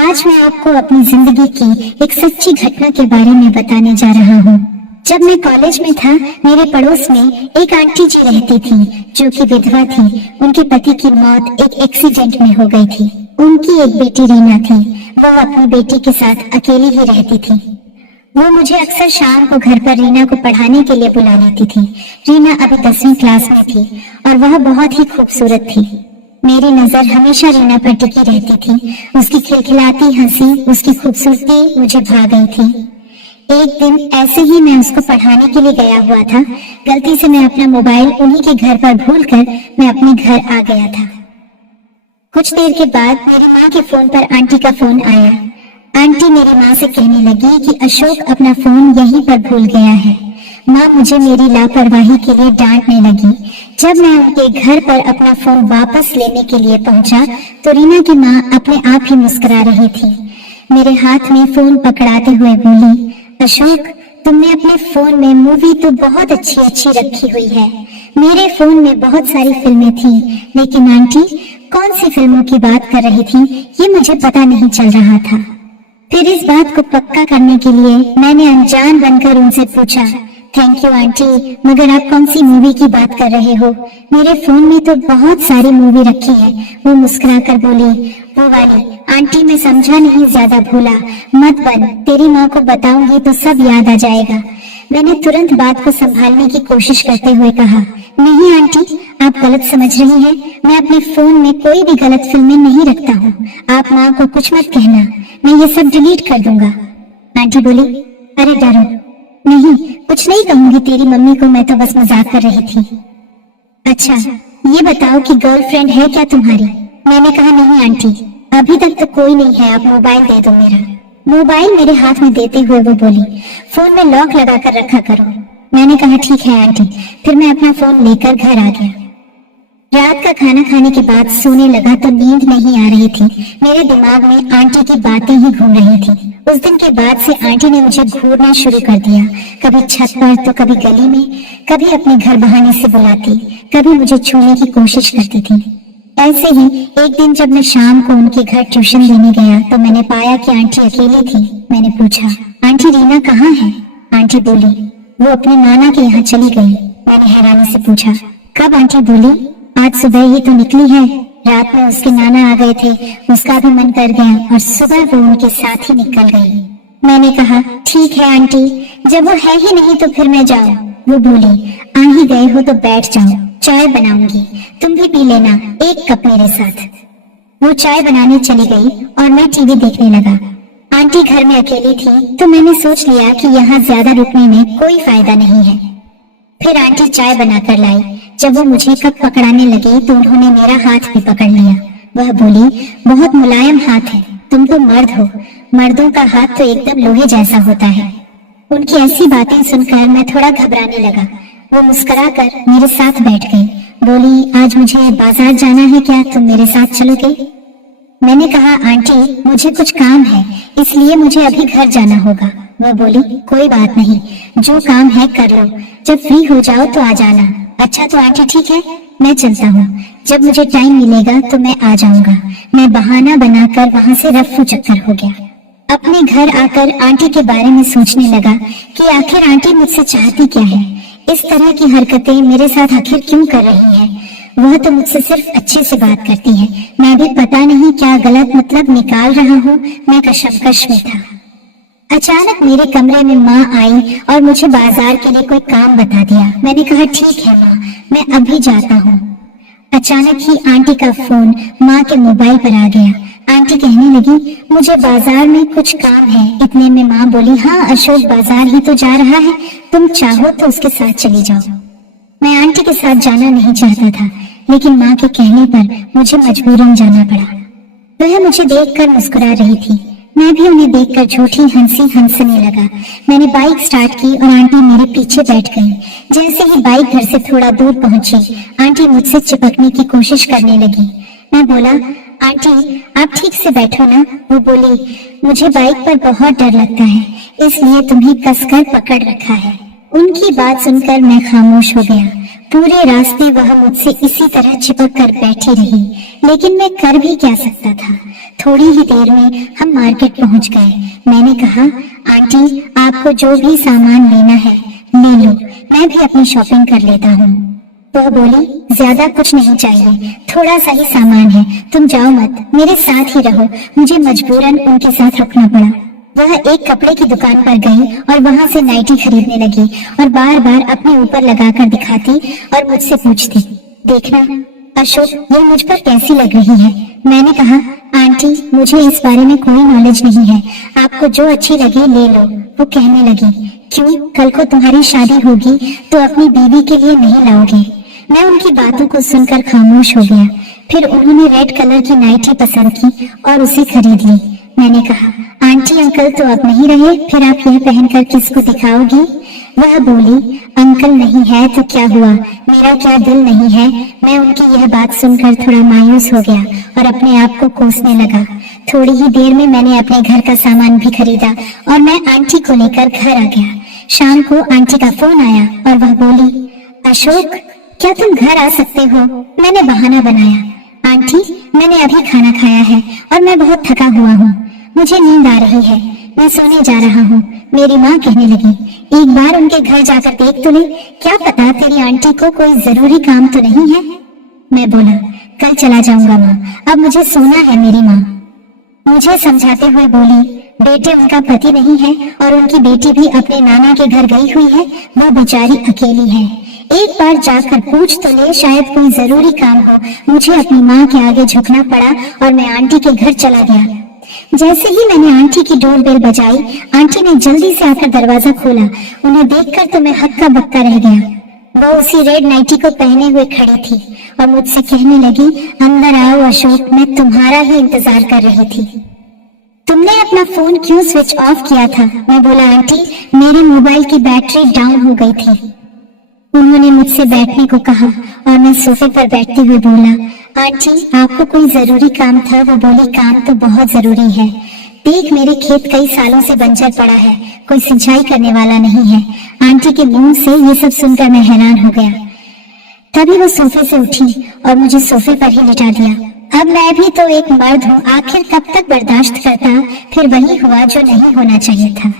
आज मैं आपको अपनी जिंदगी की एक सच्ची घटना के बारे में बताने जा रहा हूँ। जब मैं कॉलेज में था, मेरे पड़ोस में एक आंटी जी रहती थी जो कि विधवा थी। उनके पति की मौत एक एक्सीडेंट में हो गई थी। उनकी एक बेटी रीना थी। वो अपनी बेटी के साथ अकेली ही रहती थी। वो मुझे अक्सर शाम को घर पर रीना को पढ़ाने के लिए बुला लेती थी। रीना अभी 10वीं क्लास में थी और वह बहुत ही खूबसूरत थी। मेरी नजर हमेशा रीना पर टिकी रहती थी। उसकी खिलखिलाती हंसी, उसकी खूबसूरती मुझे भा गई थी। एक दिन ऐसे ही मैं उसको पढ़ाने के लिए गया हुआ था। गलती से मैं अपना मोबाइल उन्हीं के घर पर भूलकर मैं अपने घर आ गया था। कुछ देर के बाद मेरी माँ के फोन पर आंटी का फोन आया। आंटी मेरी माँ से कहने लगी कि अशोक अपना फोन यहीं पर भूल गया है। माँ मुझे मेरी लापरवाही के लिए डांटने लगी। जब मैं उनके घर पर अपना फोन वापस लेने के लिए पहुंचा तो रीना की माँ अपने आप ही मुस्कुरा रही थी। मेरे हाथ में फोन पकड़ाते हुए बोली, अशोक तुमने अपने फोन में मूवी तो बहुत अच्छी रखी हुई है। मेरे फोन में बहुत सारी फिल्में थी, लेकिन आंटी कौन सी फिल्मों की बात कर रही थी ये मुझे पता नहीं चल रहा था। फिर इस बात को पक्का करने के लिए मैंने अनजान बनकर उनसे पूछा, थैंक यू आंटी, मगर आप कौन सी मूवी की बात कर रहे हो? मेरे फोन में तो बहुत सारी मूवी रखी है। वो मुस्कुरा कर बोली, वो वाली। आंटी मैं समझा नहीं, ज्यादा भूला मत बन, तेरी माँ को बताऊंगी तो सब याद आ जाएगा। मैंने तुरंत बात को संभालने की कोशिश करते हुए कहा, नहीं आंटी आप गलत समझ रही हैं। मैं अपने फोन में कोई भी गलत फिल्में नहीं रखता हूँ। आप माँ को कुछ मत कहना, मैं ये सब डिलीट कर दूंगा। आंटी बोली, अरे डरो नहीं, कुछ नहीं कहूंगी तेरी मम्मी को, मैं तो बस मजाक कर रही थी। अच्छा ये बताओ कि गर्लफ्रेंड है क्या तुम्हारी? मैंने कहा नहीं आंटी, अभी तक तो कोई नहीं है, आप मोबाइल दे दो मेरा। मोबाइल मेरे हाथ में देते हुए वो बोली, फोन में लॉक लगा कर रखा करो। मैंने कहा ठीक है आंटी। फिर मैं अपना फोन लेकर घर आ गया। रात का खाना खाने के बाद सोने लगा तो नींद नहीं आ रही थी। मेरे दिमाग में आंटी की बातें ही घूम रही थी। उस दिन के बाद से आंटी ने मुझे घूरना शुरू कर दिया। कभी छत पर तो कभी गली में, कभी अपने घर बहाने से बुलाती, कभी मुझे छूने की कोशिश करती थी। ऐसे ही एक दिन जब मैं शाम को उनके घर ट्यूशन देने गया तो मैंने पाया कि आंटी अकेली थी। मैंने पूछा, आंटी रीना कहाँ है? आंटी बोली, वो अपने नाना के यहाँ चली गई। मैंने हैरानी से पूछा, कब? आंटी बोली, आज सुबह ही तो निकली है। रात में उसके नाना आ गए थे, उसका भी मन कर गया और सुबह वो उनके साथ ही निकल गई। मैंने कहा ठीक है आंटी, जब वो है ही नहीं तो फिर मैं जाऊं? वो बोली, आ ही गए हो तो बैठ जाओ, चाय बनाऊंगी, तुम भी पी लेना एक कप मेरे साथ। वो चाय बनाने चली गई और मैं टीवी देखने लगा। आंटी घर में अकेली थी तो मैंने सोच लिया कि यहाँ ज्यादा रुकने में कोई फायदा नहीं है। फिर आंटी चाय बनाकर लाई। जब वो मुझे कप पकड़ाने लगी तो उन्होंने मेरा हाथ भी पकड़ लिया। वह बोली, बहुत मुलायम हाथ है, तुम तो मर्द हो, मर्दों का हाथ तो एकदम लोहे जैसा होता है। उनकी ऐसी बातें सुनकर मैं थोड़ा घबराने लगा। वो मुस्कुराकर मेरे साथ बैठ गई। बोली, आज मुझे बाजार जाना है क्या, तुम मेरे साथ चलोगे? मैंने कहा आंटी मुझे कुछ काम है, इसलिए मुझे अभी घर जाना होगा। वो बोली, कोई बात नहीं, जो काम है कर लो, जब फ्री हो जाओ तो आ जाना। अच्छा तो आंटी ठीक है, मैं चलता हूँ, जब मुझे टाइम मिलेगा तो मैं आ जाऊंगा। मैं बहाना बनाकर वहाँ से रफ्फू चक्कर हो गया। अपने घर आकर आंटी के बारे में सोचने लगा कि आखिर आंटी मुझसे चाहती क्या है, इस तरह की हरकतें मेरे साथ आखिर क्यों कर रही है। वह तो मुझसे सिर्फ अच्छे से बात करती है, मैं भी पता नहीं क्या गलत मतलब निकाल रहा हूँ। मैं कशमकश में था। अचानक मेरे कमरे में माँ आई और मुझे बाजार के लिए कोई काम बता दिया। मैंने कहा ठीक है माँ, मैं अभी जाता हूँ। अचानक ही आंटी का फोन माँ के मोबाइल पर आ गया। आंटी कहने लगी, मुझे बाजार में कुछ काम है। इतने में माँ बोली, हाँ अशोक बाजार ही तो जा रहा है, तुम चाहो तो उसके साथ चली जाओ। मैं आंटी के साथ जाना नहीं चाहता था, लेकिन माँ के कहने पर मुझे मजबूरन जाना पड़ा। वह मुझे देखकर मुस्कुरा रही थी, मैं भी उन्हें देखकर झूठी हंसी हंसने लगा। मैंने बाइक स्टार्ट की और आंटी मेरे पीछे बैठ गई। जैसे ही बाइक घर से थोड़ा दूर पहुंची, आंटी मुझसे चिपकने की कोशिश करने लगी। मैं बोला, आंटी आप ठीक से बैठो ना। वो बोली, मुझे बाइक पर बहुत डर लगता है, इसलिए तुम्हें कसकर पकड़ रखा है। उनकी बात सुनकर मैं खामोश हो गया। पूरे रास्ते वह मुझसे इसी तरह चिपक कर बैठी रही, लेकिन मैं कर भी क्या सकता था। थोड़ी ही देर में हम मार्केट पहुंच गए। मैंने कहा, आंटी आपको जो भी सामान लेना है ले लो, मैं भी अपनी शॉपिंग कर लेता हूँ। वह बोली, ज्यादा कुछ नहीं चाहिए, थोड़ा सा ही सामान है, तुम जाओ मत, मेरे साथ ही रहो। मुझे मजबूरन उनके साथ रुकना पड़ा। वह एक कपड़े की दुकान पर गई और वहां से नाइटी खरीदने लगी और बार बार अपने ऊपर लगाकर दिखाती और मुझसे पूछती, देखना अशोक, ये मुझ पर कैसी लग रही है। मैंने कहा, आंटी मुझे इस बारे में कोई नॉलेज नहीं है, आपको जो अच्छी लगे ले लो। वो कहने लगी, क्यों, कल को तुम्हारी शादी होगी तो अपनी बीवी के लिए नहीं लाओगे। मैं उनकी बातों को सुनकर खामोश हो गया। फिर उन्होंने रेड कलर की नाइटी पसंद की और उसे खरीद ली। मैंने कहा, आंटी अंकल तो अब नहीं रहे, फिर आप यह पहनकर किसको दिखाओगी। वह बोली, अंकल नहीं है तो क्या हुआ, मेरा क्या दिल नहीं है। मैं उनकी यह बात सुनकर थोड़ा मायूस हो गया और अपने आप को कोसने लगा। थोड़ी ही देर में मैंने अपने घर का सामान भी खरीदा और मैं आंटी को लेकर घर आ गया। शाम को आंटी का फोन आया और वह बोली, अशोक क्या तुम घर आ सकते हो। मैंने बहाना बनाया, आंटी मैंने अभी खाना खाया है और मैं बहुत थका हुआ हूँ, मुझे नींद आ रही है, मैं सोने जा रहा हूँ। मेरी माँ कहने लगी, एक बार उनके घर जाकर देख तो ले, क्या पता तेरी आंटी को कोई जरूरी काम तो नहीं है। मैं बोला, कल चला जाऊंगा माँ, अब मुझे सोना है। मेरी माँ मुझे समझाते हुए बोली, बेटे उनका पति नहीं है और उनकी बेटी भी अपने नाना के घर गई हुई है, वह बेचारी अकेली है। एक बार जाकर पूछ तो ले, शायद कोई जरूरी काम हो। मुझे अपनी माँ के आगे झुकना पड़ा और मैं आंटी के घर चला गया। जैसे ही मैंने आंटी की डोरबेल बजाई, आंटी ने जल्दी से आकर दरवाजा खोला। उन्हें देखकर तो मैं हक्का बक्का रह गया। वह उसी रेड नाइटी को पहने हुए खड़ी थी और मुझसे कहने लगी, अंदर आओ अशोक, मैं तुम्हारा ही इंतजार कर रही थी। तुमने अपना फोन क्यों स्विच ऑफ किया था। मैं बोला, आंटी मेरे मोबाइल की बैटरी डाउन हो गई थी। उन्होंने मुझसे बैठने को कहा और मैं सोफे पर बैठते हुए बोला, आंटी आपको कोई जरूरी काम था। वो बोली, काम तो बहुत जरूरी है, देख मेरे खेत कई सालों से बंजर पड़ा है, कोई सिंचाई करने वाला नहीं है। आंटी के मुंह से ये सब सुनकर मैं हैरान हो गया। तभी वो सोफे से उठी और मुझे सोफे पर ही लिटा दिया। अब मैं भी तो एक मर्द हूँ, आखिर कब तक बर्दाश्त करता। फिर वही हुआ जो नहीं होना चाहिए था।